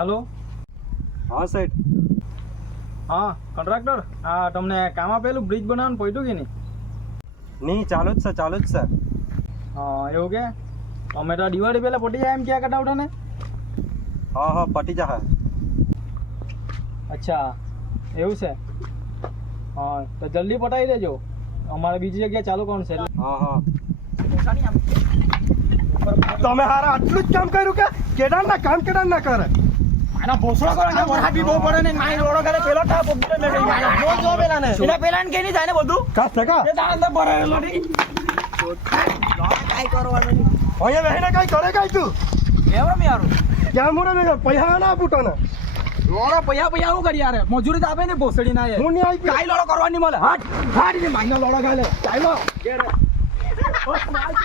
Hello हाँ सेठ हाँ કોન્ટ્રાક્ટર આ તમને કામ આપેલું બ્રિજ બનાવવાનું પડ્યું કે નહીં? नहीं चालू જ છે હા એવું કે અમે તો દિવાળી પહેલા પટી જાય એમ ક્યાં કટાવતા ને? हाँ हाँ पटी जा है અચ્છા એવું છે હા તો જલ્દી પટાવી દેજો અમારે બીજી જગ્યાએ ચાલુ કરવાનું છે એટલે. हाँ हाँ તમે હારા આટલું જ કામ કર્યું કે કેદારના કામ કેદાર ના કરે આના ભોસડો કરો ને વરસાદ બી બહુ પડે ને માઈ રોડો કરે પેલો ટા પોપટે મે ગઈ મારા જો જો પેલા ને એટલે પેલા ને કે નહીં જાય ને બધું કાસ ટકા એ દાન અંદર ભરેલો નહીં કાઈ કરવાનું નહીં અહીંયા બેહીને કઈ કરે કઈ તું એવરો મે યાર ક્યાં મોડે ને પૈસા ના આપું તને લોડો પૈયા હું કરી યાર મજૂરી તો આપે ને ભોસડી ના હું નહીં આવી કાઈ લોડો કરવાની મળે હાટ હાટ માઈનો લોડો ગાલે ચાલો